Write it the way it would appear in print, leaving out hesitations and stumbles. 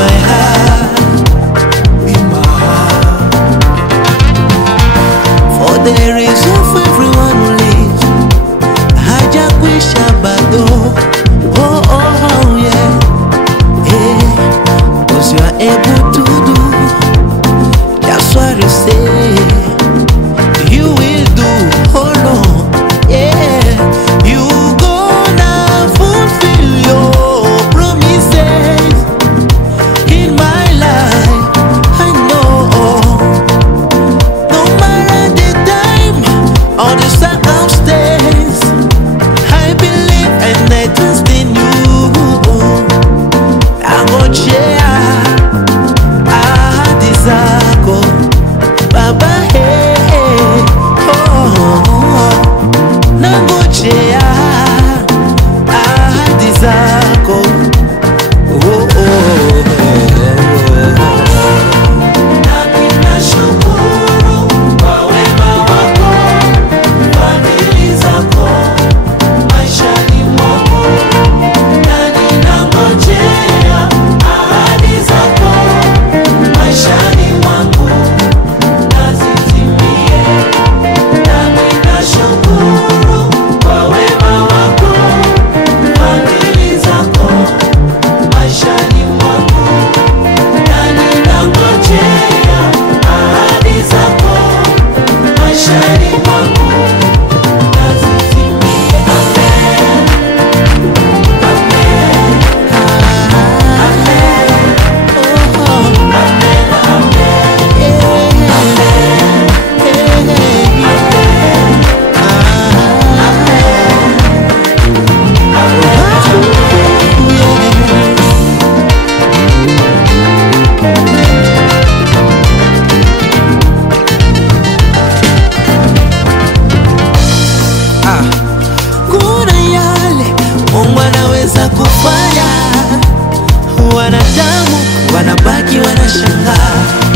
my heart, in my heart. For there is hope for everyone who lives. Haja kwisha bado. Oh, oh, oh, yeah. Hey, 'cause you are able to do. That's what you say. You will do. Oh no, yeah. You gonna fulfill your promises in my life. I know. No matter the time or the circumstance, I believe and I trust in you. I'm gonna share ahadi Baba, hey, hey, oh, nangojea ahadi zako, oh, oh, nami nashukuru kwa wema wako, fadhili zako maishani mwangu, na ninangojea ahadi zako maishani mwangu. Kuna yale Mungu anaweza kufanya, wanadamu wanabaki wanashangaa.